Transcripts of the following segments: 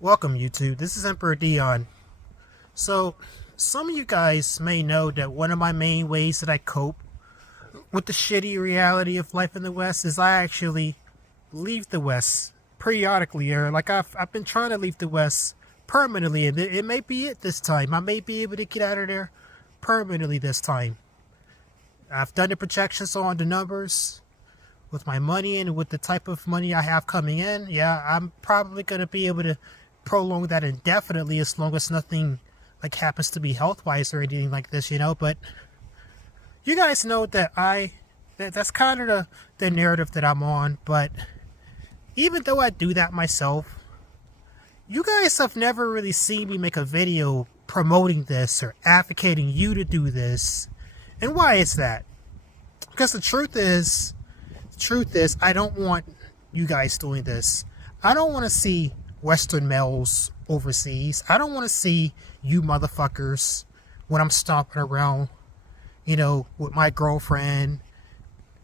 Welcome YouTube, this is Emperor Dion. So, some of you guys may know that one of my main ways that I cope with the shitty reality of life in the West is I actually leave the West periodically, or like I've been trying to leave the West permanently, and it may be it this time. I may be able to get out of there permanently this time. I've done the projections on the numbers with my money and with the type of money I have coming in. Yeah, I'm probably going to be able to prolong that indefinitely as long as nothing like happens to be health-wise or anything like this, but you guys know that that's kind of the narrative that I'm on. But even though I do that myself, you guys have never really seen me make a video promoting this or advocating you to do this. And why is that? Because the truth is I don't want you guys doing this. I don't want to see Western males overseas. I don't want to see you motherfuckers when I'm stomping around, with my girlfriend,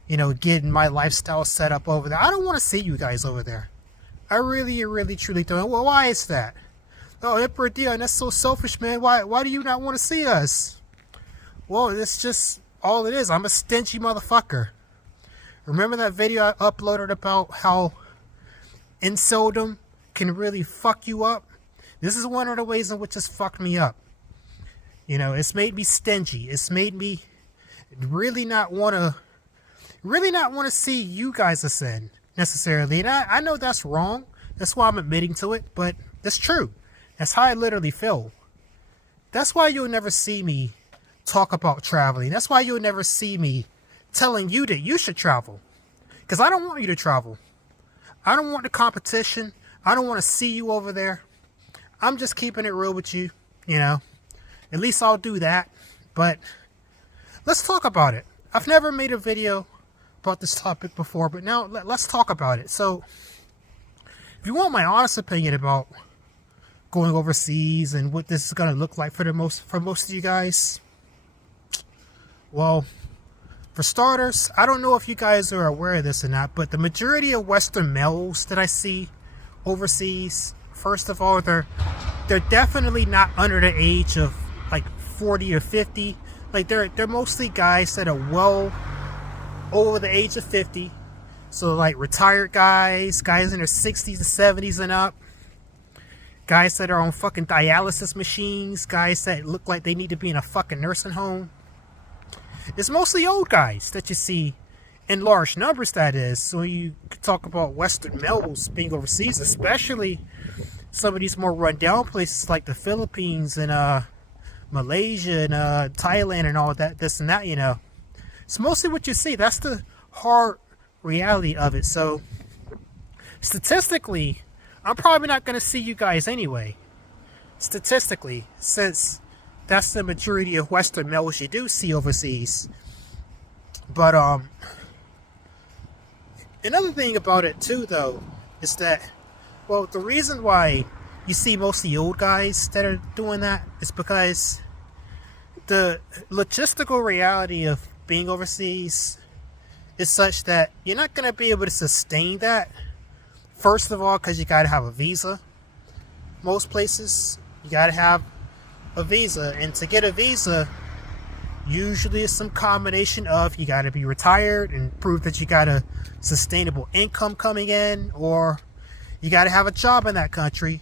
getting my lifestyle set up over there. I don't want to see you guys over there. I really, truly don't. Well, why is that? Oh, Emperor Dion, that's so selfish, man. Why do you not want to see us? Well, it's just all it is. I'm a stingy motherfucker. Remember that video I uploaded about how inceldom can really fuck you up? This is one of the ways in which it's fucked me up. It's made me stingy. It's made me really not want to see you guys ascend necessarily. And I know that's wrong. That's why I'm admitting to it, but it's true. That's how I literally feel. That's why you'll never see me talk about traveling. That's why you'll never see me telling you that you should travel, because I don't want you to travel. I don't want the competition. I don't want to see you over there. I'm just keeping it real with you, At least I'll do that. But let's talk about it. I've never made a video about this topic before, but now let's talk about it. So if you want my honest opinion about going overseas and what this is going to look like for most of you guys, well, for starters, I don't know if you guys are aware of this or not, but the majority of Western males that I see overseas, first of all, they're definitely not under the age of like 40 or 50. Like they're mostly guys that are well over the age of 50. So like retired guys in their 60s and 70s and up. Guys that are on fucking dialysis machines, guys that look like they need to be in a fucking nursing home. It's mostly old guys that you see in large numbers, that is. So you could talk about Western males being overseas, especially some of these more rundown places like the Philippines and Malaysia and Thailand and all that, this and that, It's mostly what you see. That's the hard reality of it. So statistically, I'm probably not going to see you guys anyway. Statistically, since that's the majority of Western males you do see overseas. But another thing about it too, though, is that, well, the reason why you see mostly old guys that are doing that is because the logistical reality of being overseas is such that you're not going to be able to sustain that. First of all, because you got to have a visa. Most places, you got to have a visa, and to get a visa usually it's some combination of you got to be retired and prove that you got a sustainable income coming in, or you got to have a job in that country,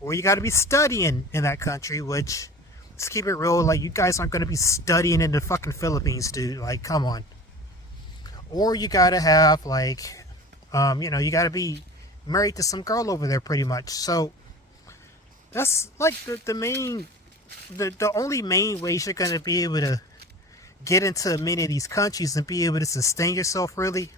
or you got to be studying in that country, which, let's keep it real, like, you guys aren't going to be studying in the fucking Philippines, dude. Like, come on. Or you got to have, like, you got to be married to some girl over there, pretty much. So that's like the only main ways you're going to be able to get into many of these countries and be able to sustain yourself, really.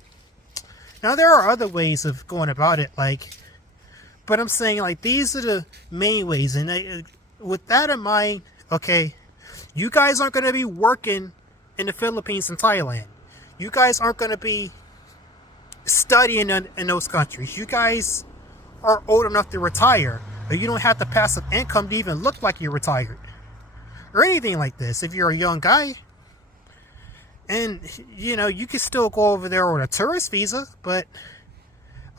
Now, there are other ways of going about it, but I'm saying, like, these are the main ways. And with that in mind, okay, you guys aren't going to be working in the Philippines and Thailand. You guys aren't going to be studying in those countries. You guys are old enough to retire, or you don't have the passive income to even look like you're retired or anything like this if you're a young guy. And you can still go over there on a tourist visa, but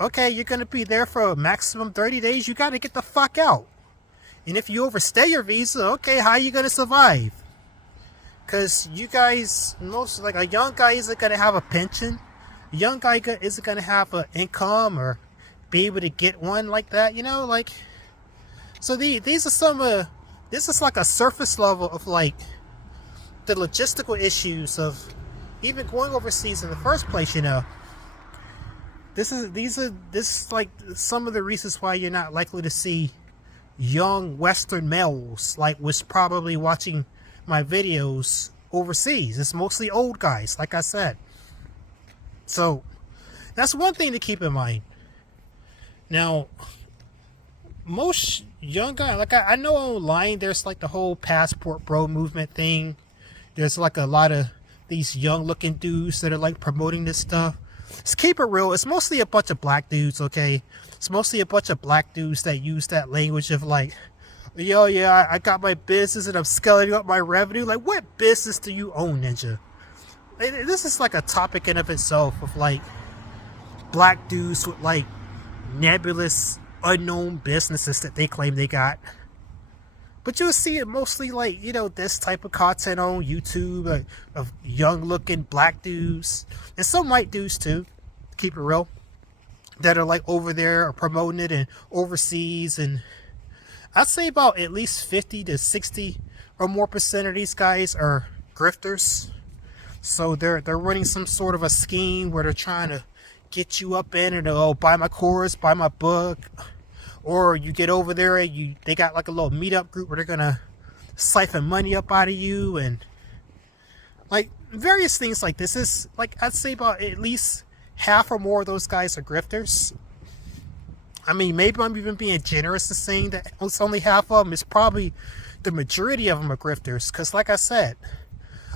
Okay, you're going to be there for a maximum 30 days. You got to get the fuck out. And if you overstay your visa, okay, how are you going to survive? Because you guys, like a young guy isn't going to have a pension. A young guy isn't going to have an income or be able to get one like that, you know, like. So these are this is like a surface level of like the logistical issues of even going overseas in the first place, you know. This is like some of the reasons why you're not likely to see young Western males like was probably watching my videos overseas. It's mostly old guys, like I said. So that's one thing to keep in mind. Now, most young guys, like I know online, there's like the whole passport bro movement thing. There's like a lot of these young looking dudes that are like promoting this stuff. Let's keep it real. It's mostly a bunch of black dudes, okay? It's mostly a bunch of black dudes that use that language of like, yo, yeah, I got my business and I'm scaling up my revenue. Like, what business do you own, Ninja? This is like a topic in of itself of like black dudes with like nebulous, unknown businesses that they claim they got. But you'll see it mostly like, you know, this type of content on YouTube of young looking black dudes and some white dudes too, keep it real, that are like over there or promoting it and overseas. And I'd say about at least 50 to 60 or more percent of these guys are grifters. So they're running some sort of a scheme where they're trying to get you up in and, oh, buy my course, buy my book. Or you get over there and they got like a little meetup group where they're gonna siphon money up out of you and like various things like this. Is like I'd say about at least half or more of those guys are grifters. I mean, maybe I'm even being generous to saying that it's only half of them. It's probably the majority of them are grifters. Because like I said,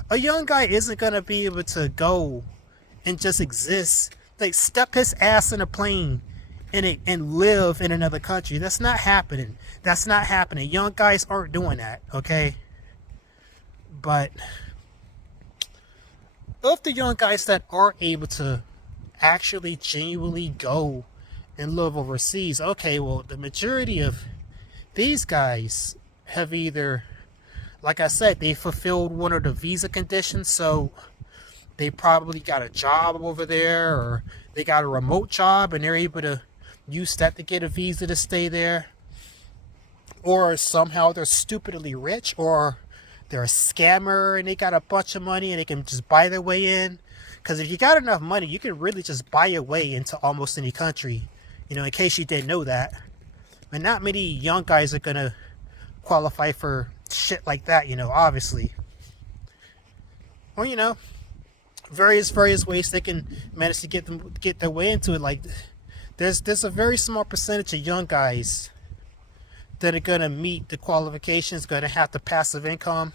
a young guy isn't gonna be able to go and just exist, like step his ass in a plane and live in another country. That's not happening. That's not happening. Young guys aren't doing that, okay? But of the young guys that are able to actually genuinely go and live overseas, okay, well, the majority of these guys have either, like I said, they fulfilled one of the visa conditions, so they probably got a job over there, or they got a remote job and they're able to use that to get a visa to stay there. Or somehow they're stupidly rich, or they're a scammer and they got a bunch of money and they can just buy their way in. Because if you got enough money, you can really just buy your way into almost any country. You know, in case you didn't know that. And not many young guys are going to qualify for shit like that, you know, obviously. Well, you know, various ways they can manage to get their way into it. Like, there's a very small percentage of young guys that are going to meet the qualifications, going to have the passive income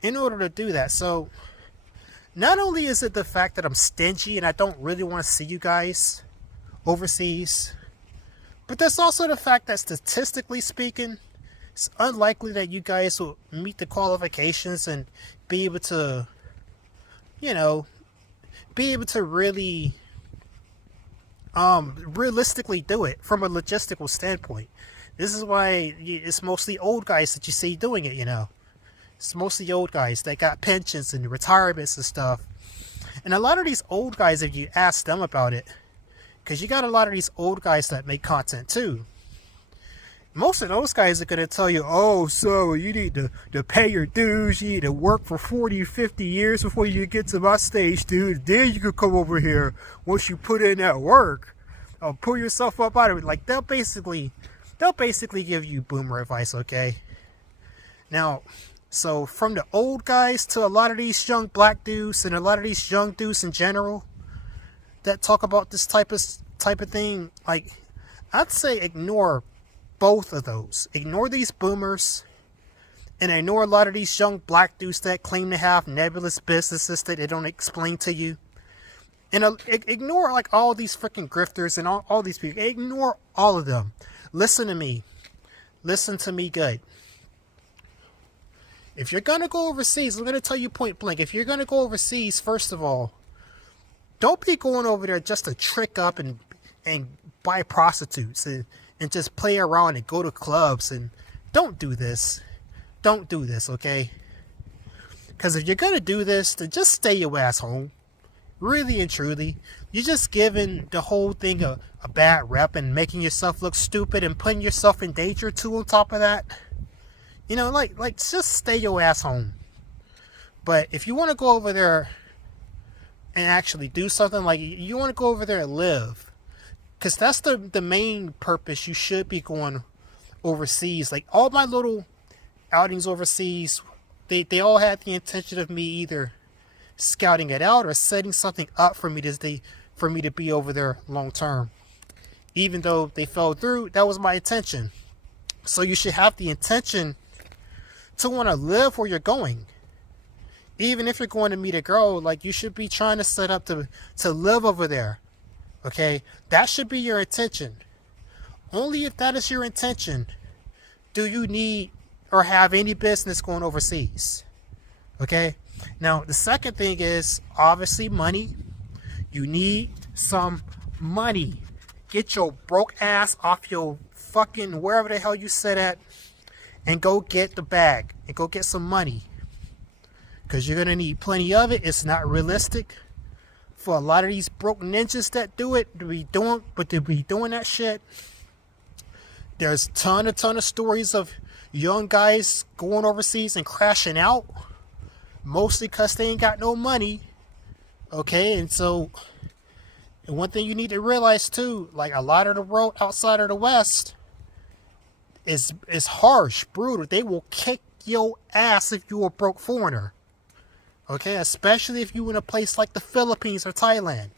in order to do that. So not only is it the fact that I'm stingy and I don't really want to see you guys overseas, but there's also the fact that statistically speaking, it's unlikely that you guys will meet the qualifications and be able to, you know, be able to really realistically do it from a logistical standpoint. This is why it's mostly old guys that you see doing it, you know. It's mostly old guys that got pensions and retirements and stuff. And a lot of these old guys, if you ask them about it, because you got a lot of these old guys that make content too. Most of those guys are going to tell you, oh, so you need to pay your dues. You need to work for 40, 50 years before you get to my stage, dude. Then you can come over here once you put in that work. Pull yourself up out of it. Like, they'll basically give you boomer advice, okay? Now, so from the old guys to a lot of these young black dudes and a lot of these young dudes in general that talk about this type of thing, like, I'd say ignore both of those. Ignore these boomers and ignore a lot of these young black dudes that claim to have nebulous businesses that they don't explain to you. And ignore like all these freaking grifters and all these people. Ignore all of them. Listen to me. Listen to me good. If you're going to go overseas, I'm going to tell you point blank. If you're going to go overseas, first of all, don't be going over there just to trick up and and buy prostitutes and just play around and go to clubs. And don't do this. Don't do this, okay? Because if you're going to do this, then just stay your ass home. Really and truly. You're just giving the whole thing a bad rep and making yourself look stupid and putting yourself in danger too on top of that. You know, like just stay your ass home. But if you want to go over there and actually do something, like you want to go over there and live, because that's the main purpose you should be going overseas. Like all my little outings overseas, they all had the intention of me either scouting it out or setting something up for me to be over there long term. Even though they fell through, that was my intention. So you should have the intention to want to live where you're going. Even if you're going to meet a girl, like you should be trying to set up to live over there. Okay? That should be your intention. Only if that is your intention do you need or have any business going overseas. Okay? Now, the second thing is obviously money. You need some money. Get your broke ass off your fucking wherever the hell you sit at and go get the bag and go get some money. Because you're going to need plenty of it. It's not realistic for a lot of these broke ninjas that do it to be doing that shit. There's a ton of stories of young guys going overseas and crashing out. Mostly because they ain't got no money. Okay, and so and one thing you need to realize too, like a lot of the road outside of the West is harsh, brutal. They will kick your ass if you're a broke foreigner. Okay, especially if you in a place like the Philippines or Thailand.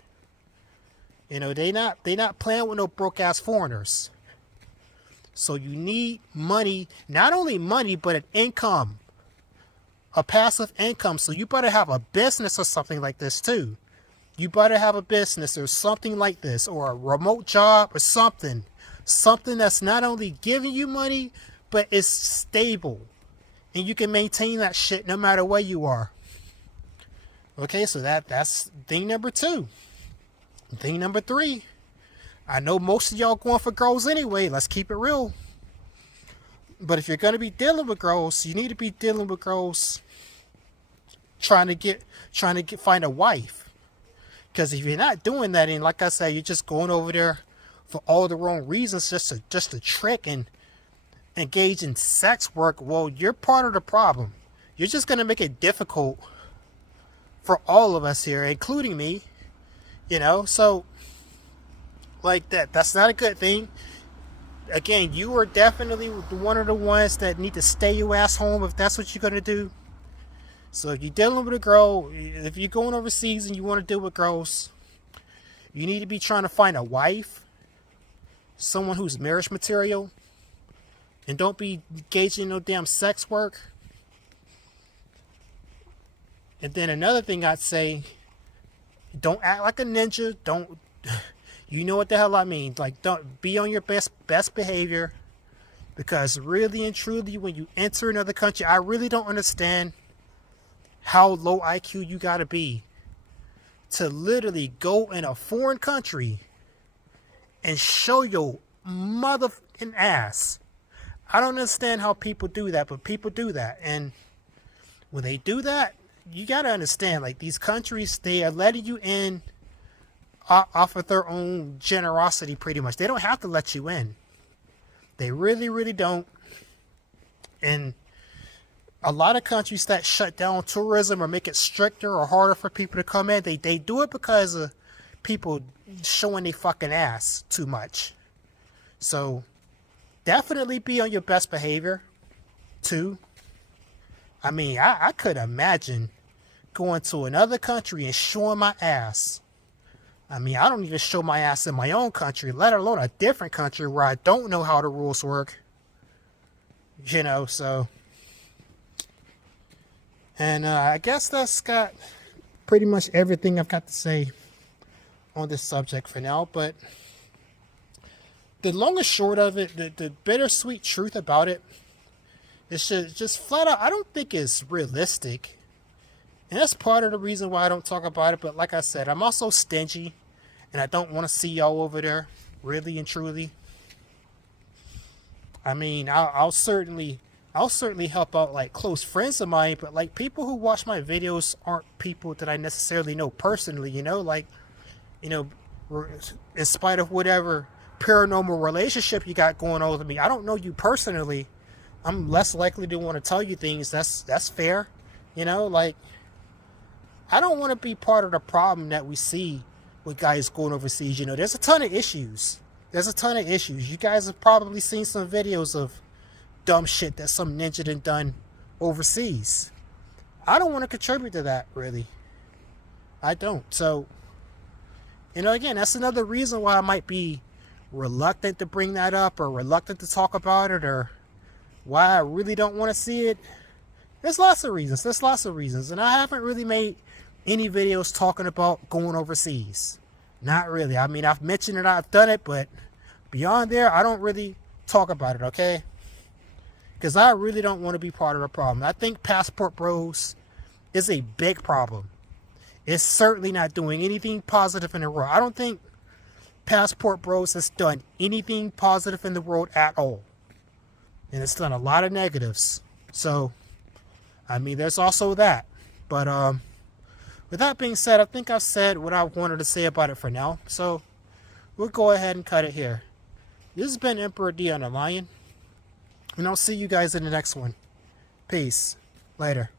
You know, they not playing with no broke ass foreigners. So you need money, not only money, but an income. A passive income. So you better have a business or something like this too. You better have a business or something like this, or a remote job or something. Something that's not only giving you money, but is stable. And you can maintain that shit no matter where you are. Okay, so that's thing number 2. Thing number 3. I know most of y'all going for girls anyway. Let's keep it real. But if you're going to be dealing with girls, you need to be dealing with girls trying to find a wife. Because if you're not doing that, and like I said, you're just going over there for all the wrong reasons, just to trick and engage in sex work, well, you're part of the problem. You're just going to make it difficult for all of us here, including me. You know, so like that's not a good thing. Again, you are definitely one of the ones that need to stay your ass home if that's what you're going to do. So if you're dealing with a girl, if you're going overseas and you want to deal with girls, you need to be trying to find a wife, someone who's marriage material, and don't be engaging in no damn sex work. And then another thing I'd say, don't act like a ninja. Don't, you know what the hell I mean. Like, don't be on your best behavior. Because really and truly, when you enter another country, I really don't understand how low IQ you gotta be to literally go in a foreign country and show your motherfucking ass. I don't understand how people do that, but people do that. And when they do that, you gotta understand, like, these countries, they are letting you in off of their own generosity, pretty much. They don't have to let you in. They really, really don't. And a lot of countries that shut down tourism or make it stricter or harder for people to come in, they do it because of people showing their fucking ass too much. So definitely be on your best behavior too. I mean, I could imagine going to another country and showing my ass. I mean, I don't even show my ass in my own country, let alone a different country where I don't know how the rules work. You know, so. And I guess that's got pretty much everything I've got to say on this subject for now. But the long and short of it, the bittersweet truth about it, it's just flat out, I don't think it's realistic. And that's part of the reason why I don't talk about it. But like I said, I'm also stingy. and I don't want to see y'all over there, really and truly. I mean, I'll certainly help out like close friends of mine, but like people who watch my videos aren't people that I necessarily know personally, you know, like, you know, in spite of whatever paranormal relationship you got going on with me, I don't know you personally. I'm less likely to want to tell you things. That's fair, you know, like, I don't want to be part of the problem that we see with guys going overseas. You know, there's a ton of issues. You guys have probably seen some videos of dumb shit that some ninja done overseas. I don't want to contribute to that, really. I don't. So, you know, again, that's another reason why I might be reluctant to bring that up, or reluctant to talk about it, or why I really don't want to see it. There's lots of reasons. And I haven't really made any videos talking about going overseas. Not really. I mean, I've mentioned it, I've done it, but beyond there, I don't really talk about it, okay? Because I really don't want to be part of the problem. I think Passport Bros is a big problem. It's certainly not doing anything positive in the world. I don't think Passport Bros has done anything positive in the world at all. And it's done a lot of negatives. So, I mean, there's also that. But, with that being said, I think I've said what I wanted to say about it for now. So, we'll go ahead and cut it here. This has been Emperor Dion the Lion. And I'll see you guys in the next one. Peace. Later.